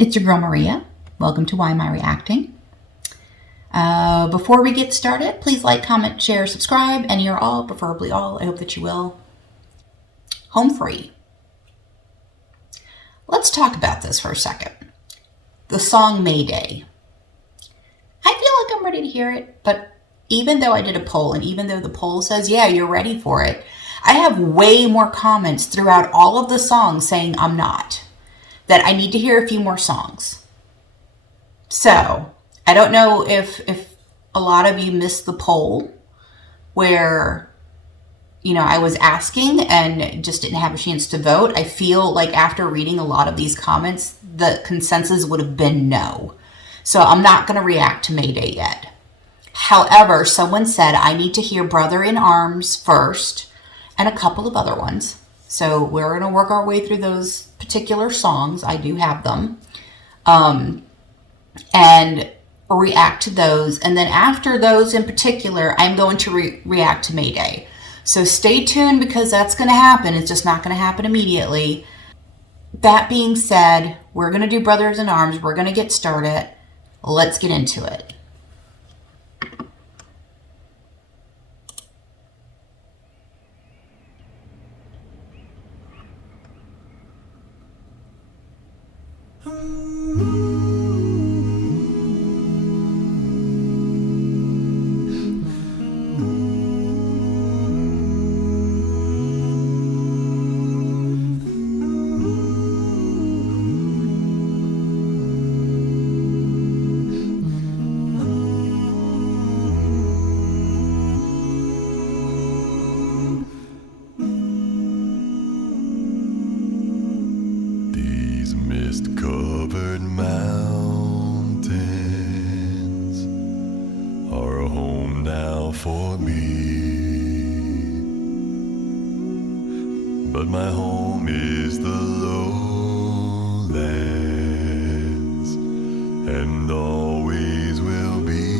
It's your girl Maria. Welcome to Why Am I Reacting? Before we get started, please like, comment, share, subscribe, any or all, preferably all. I hope that you will. Home free. Let's talk about this for a second. The song Mayday. I feel like I'm ready to hear it, but even though I did a poll, and even though the poll says, yeah, you're ready for it, I have way more comments throughout all of the songs saying I'm not. That I need to hear a few more songs. So, I don't know if a lot of you missed the poll where, I was asking and just didn't have a chance to vote. I feel like after reading a lot of these comments, the consensus would have been no. So I'm not going to react to Mayday yet. However, someone said I need to hear Brother in Arms first and a couple of other ones. So we're going to work our way through those particular songs. I do have them. And react to those. And then after those in particular, I'm going to react to Mayday. So stay tuned because that's going to happen. It's just not going to happen immediately. That being said, we're going to do Brothers in Arms. We're going to get started. Let's get into it. Mist-covered mountains are a home now for me, but my home is the lowlands and always will be.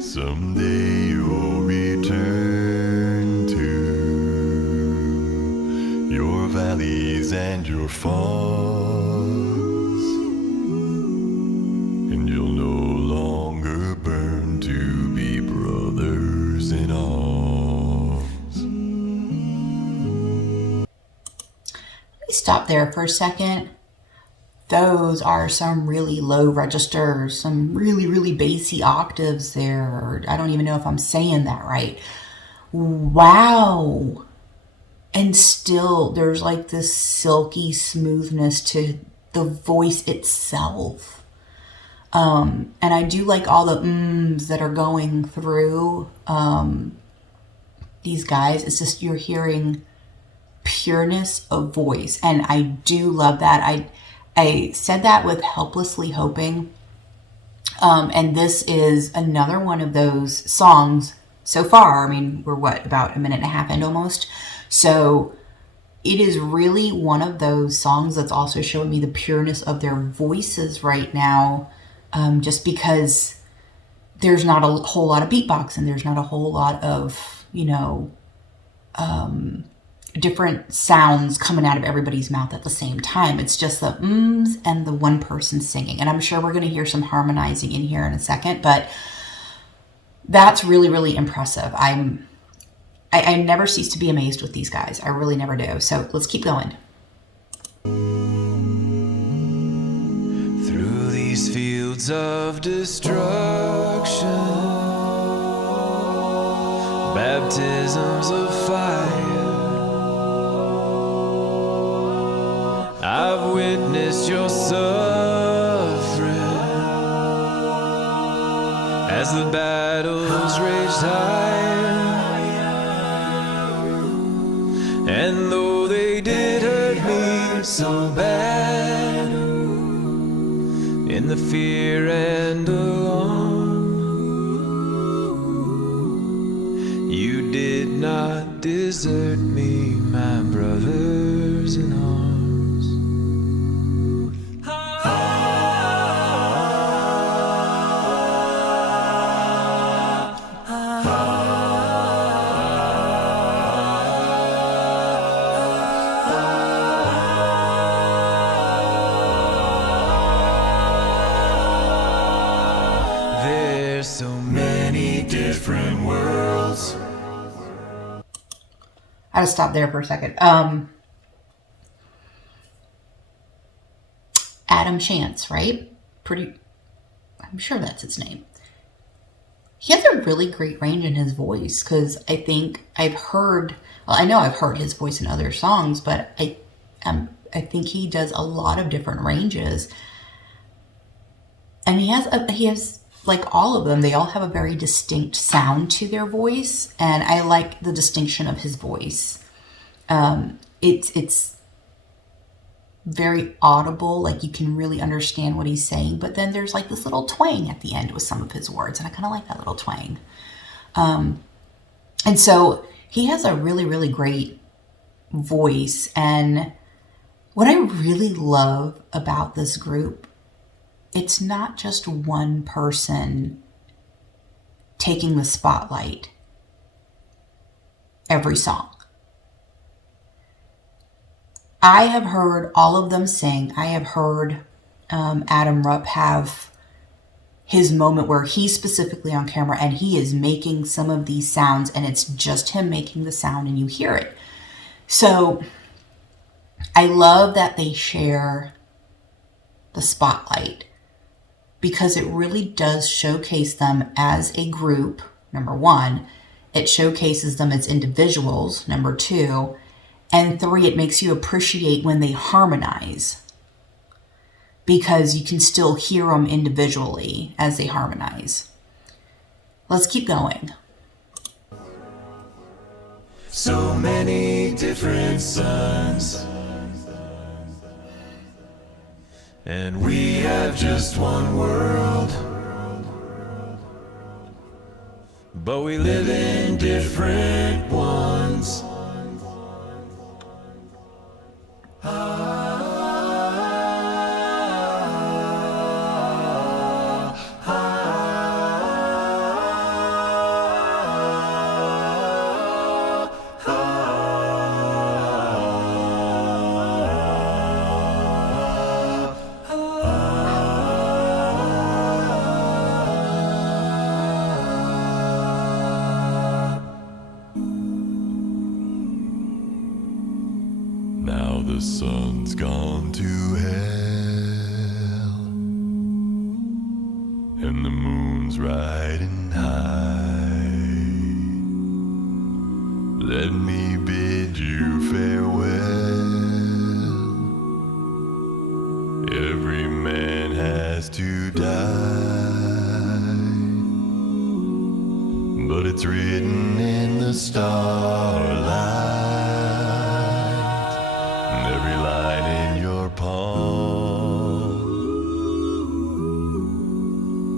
Someday you'll return to your valleys and your farms, and you'll no longer burn to be brothers in arms. Let me stop there for a second. Those are some really low registers, some really, really bassy octaves there. I don't even know if I'm saying that right. Wow. And still, there's like this silky smoothness to the voice itself. And I do like all the ums that are going through these guys. It's just you're hearing pureness of voice. And I do love that. I said that with Helplessly Hoping. And this is another one of those songs so far. I mean, we're about a minute and a half in almost. So it is really one of those songs that's also showing me the pureness of their voices right now, just because there's not a whole lot of beatbox and there's not a whole lot of, different sounds coming out of everybody's mouth at the same time. It's just the ums and the one person singing. And I'm sure we're going to hear some harmonizing in here in a second, but that's really, really impressive. I never cease to be amazed with these guys. I really never do. So let's keep going. Through these fields of destruction, baptisms of fire, I've witnessed your suffering as the battles raged high. And though they did hurt me so bad, in the fear and alarm, you did not desert me, my brothers in arms. I had to stop there for a second. Adam Chance, right? I'm sure that's his name. He has a really great range in his voice, because I know I've heard his voice in other songs, but I think he does a lot of different ranges. And he has like all of them, they all have a very distinct sound to their voice, and I like the distinction of his voice. It's very audible, like you can really understand what he's saying, but then there's like this little twang at the end with some of his words, and I kind of like that little twang. And so he has a really, really great voice, and what I really love about this group, it's not just one person taking the spotlight every song. I have heard all of them sing. I have heard Adam Rupp have his moment where he's specifically on camera and he is making some of these sounds, and it's just him making the sound and you hear it. So I love that they share the spotlight, because it really does showcase them as a group, number one. It showcases them as individuals, number two. And three, it makes you appreciate when they harmonize, because you can still hear them individually as they harmonize. Let's keep going. So many different suns, and we have just one world, but we live in different ones. Now the sun's gone to hell, and the moon's riding high. Let me bid you farewell. Every man has to die, but it's written in the starlight. Every line in your palm,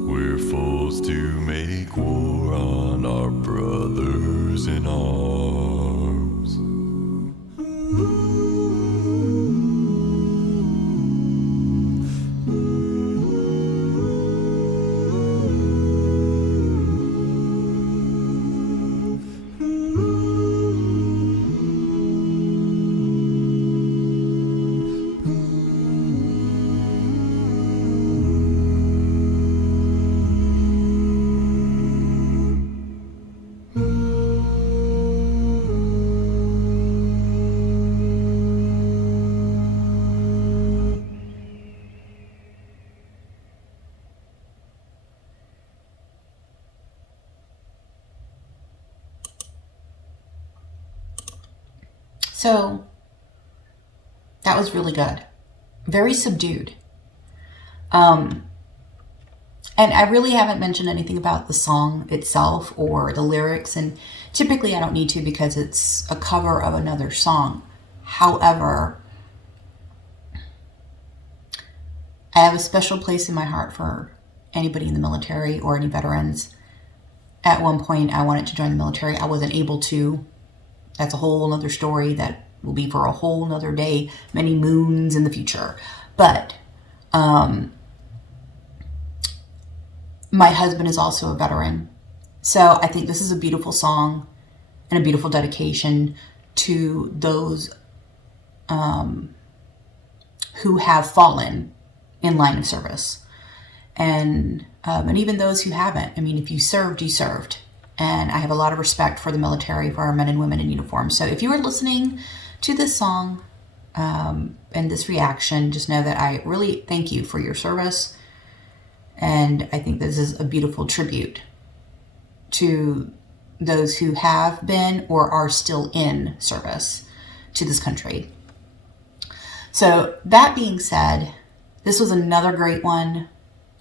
we're forced to make war on our brothers in arms. So that was really good. Very subdued. And I really haven't mentioned anything about the song itself or the lyrics, and typically I don't need to because it's a cover of another song. However, I have a special place in my heart for anybody in the military or any veterans. At one point, I wanted to join the military. I wasn't able to. That's a whole other story that will be for a whole nother day, many moons in the future. But my husband is also a veteran. So I think this is a beautiful song and a beautiful dedication to those who have fallen in line of service. And even those who haven't. I mean, if you served, you served. And I have a lot of respect for the military, for our men and women in uniform. So if you are listening to this song and this reaction, just know that I really thank you for your service. And I think this is a beautiful tribute to those who have been or are still in service to this country. So that being said, this was another great one.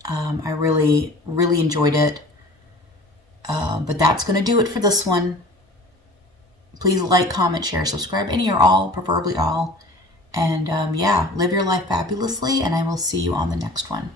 I really, really enjoyed it. But that's going to do it for this one. Please like, comment, share, subscribe, any or all, preferably all. And live your life fabulously, and I will see you on the next one.